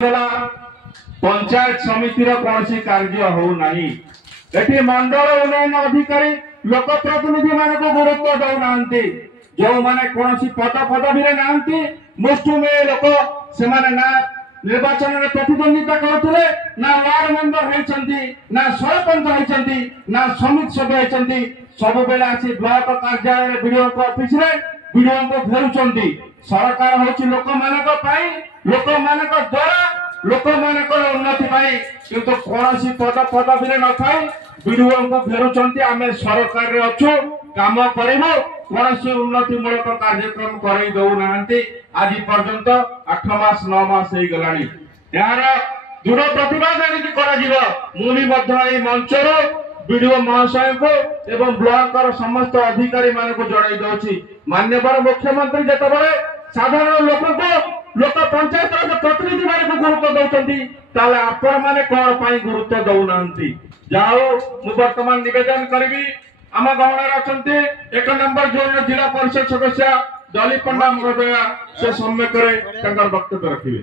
पंचायत समितिर कौन कार्य होना एटी मंडल उन्नयन अधिकारी लोक प्रतिनिधि मान को गुरुत्व दौना जो मैंने कौन पद पदवी ना मुष्टुमेय लोक से ना निर्वाचन में प्रतिद्वंदिता करते ना वार्ड मेंबर होती ना सरपंच होती ना समिति सभ्य होती सब बेले आसी ब्लॉक कार्यालय बीडीओ ऑफिस रे बीडीओ को घेरुचंती। सरकार होची लोक मानक पाई लोक मानक द्वारा लोक मानक उन्नति पाई किंतु कौन पद पदवी न थाई बीडीओ को घेरुचंती। आमे सरकार रे अछु काम करिवो कौन उन्नति मूलक कार्यक्रम करई दउ नाहंती। आज पर्यंत 8 मास 9 मास हे गलानी यार दृढ़ प्रतिवाद आनिक करा जीव मुनि मध्य ए मंचरो बीडीओ महाशय को एवं ब्लॉक समस्त अधिकारी मान को जणाई दउछि। माननीय मुख्यमंत्री जते बळे साधारण लोक को लोक पंचायत प्रतिनिधि मान को गुरुत्व दउछंती ताले आपण माने कोन पई गुरुत्व दउ नाहंती। जाओ मु वर्तमान निवेदन करबी आम गहणार अछंती 1 नंबर जोन जिला परिषद सदस्य दली पंडा महोदय से सम्यक वक्तव्य रखिए।